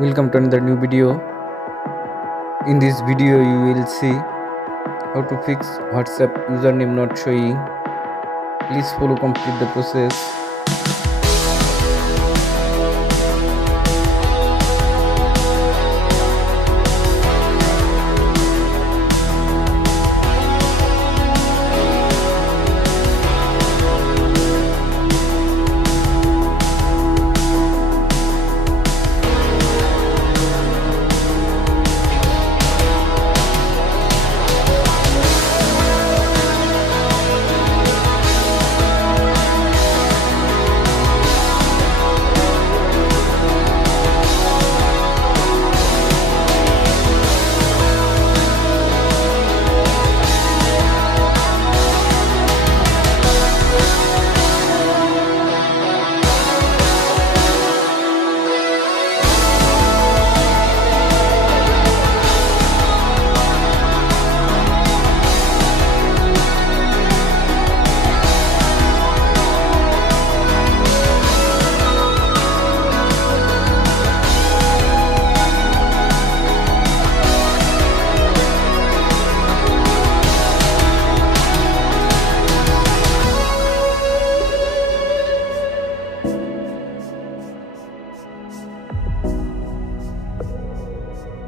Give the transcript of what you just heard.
Welcome to another new video. In this video you will see how to fix WhatsApp username not showing. Please follow complete the process.